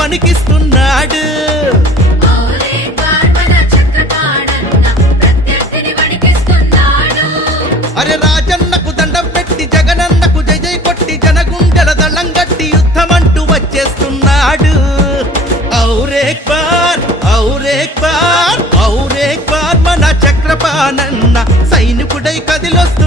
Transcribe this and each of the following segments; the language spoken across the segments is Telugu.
వణికిస్తున్నాడు. అరే రాజన్నకు దండం పెట్టి జగనన్నకు జై జై కొట్టి జనగుండెల దళం గట్టి యుద్ధమంటూ వచ్చేస్తున్నాడు. ఔరేక్ బార్ ఔరేక్ బార్ ఔరేక్ బార్ మన చక్రపాణన్న సైనికుడై కదిలొస్తున్నాడు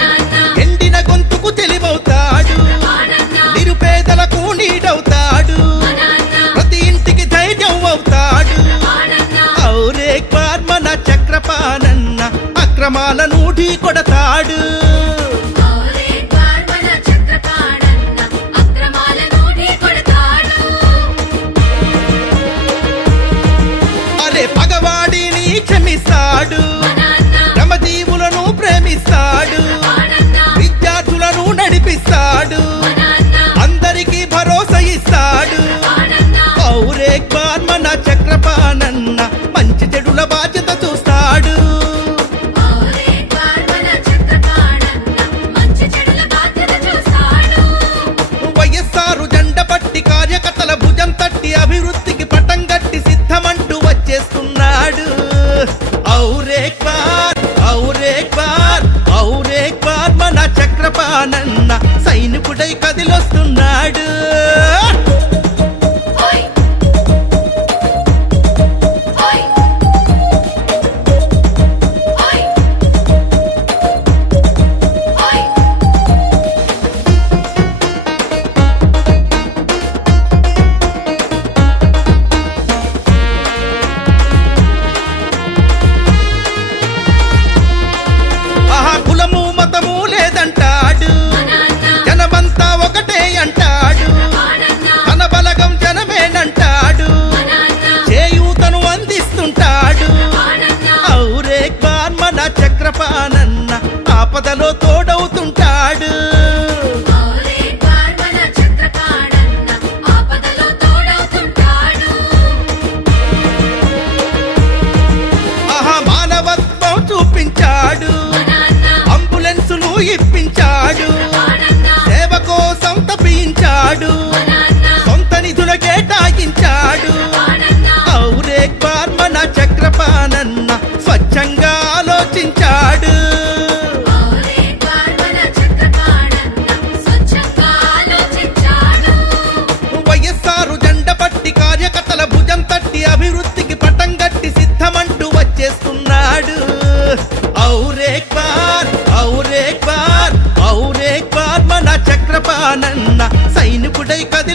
నాన్న ఎండిన గొంతుకు తెలివవుతాడు. నిరుపేదలకు నీడవుతాడు ప్రతి ఇంటికి ధైర్యం అవుతాడు పాడన్న ఔరేక్ బార్ మన చక్రపాణన్న అక్రమాలను ఢీ కొడతాడు. కదిలొస్తున్నాడు. do